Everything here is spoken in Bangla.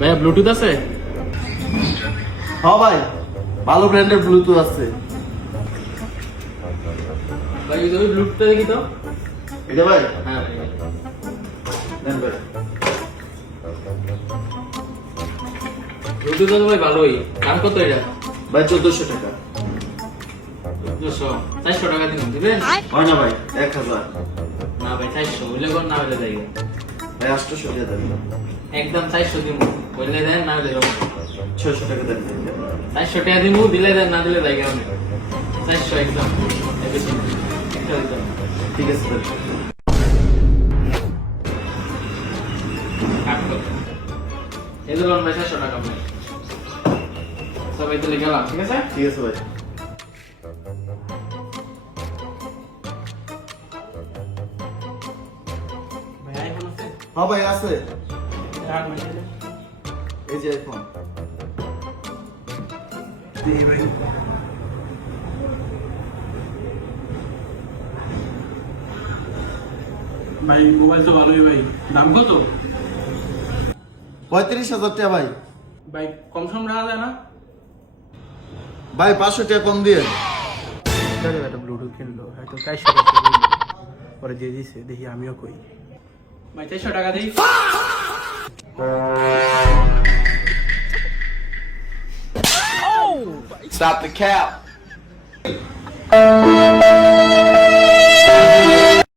ভাইয়া ব্লুটুথ আছে? হ্যাঁ ভাই, ভালো ব্র্যান্ডের ব্লুটুথ আছে। ভাই ওই ব্লুটুথটা দেখি তো। এটা ভাই? হ্যাঁ ভাই। দেন ভাই। ব্লুটুথ তো ভাই ভালোই। দাম কত এটা? ভাই 1400 টাকা। 400 টাকা দিবেন? হয় না ভাই, 1000। না ভাই 400 হইলে কোন না হইলে যাই। ভাই 800 টাকা দেন। একদম 400 দিব। হইলে দেন না হইলে 600 টাকা দেন। 400 টাকা দিব, দিলে দেন না দিলে যাই আমি। 400 একদম। বেশি। একটা দিতাম। ঠিক আছে ভাই। কাটলো। এই ধরুন ভাই 400 টাকা ভাই। সবাই তুলে গেলাম, ঠিক আছে? ঠিক আছে ভাই। ভাই আইফোন আছে? হ্যাঁ ভাই আছে। রাখ ভাই। এই যে আইফোন। ভাই মোবাইল তো ভালোই ভাই, দাম কত? 35,000 টাকা ভাই। ভাই কম সম রাখা যায় না? ভাই 500 টাকা কম দিয়ে। একটা ব্লুটুথ কিনলো হয়তো 400 টাকা পরে দিয়ে দিছে, দেখি আমিও কই। ভাই 400 টাকা দিই। Stop the cap.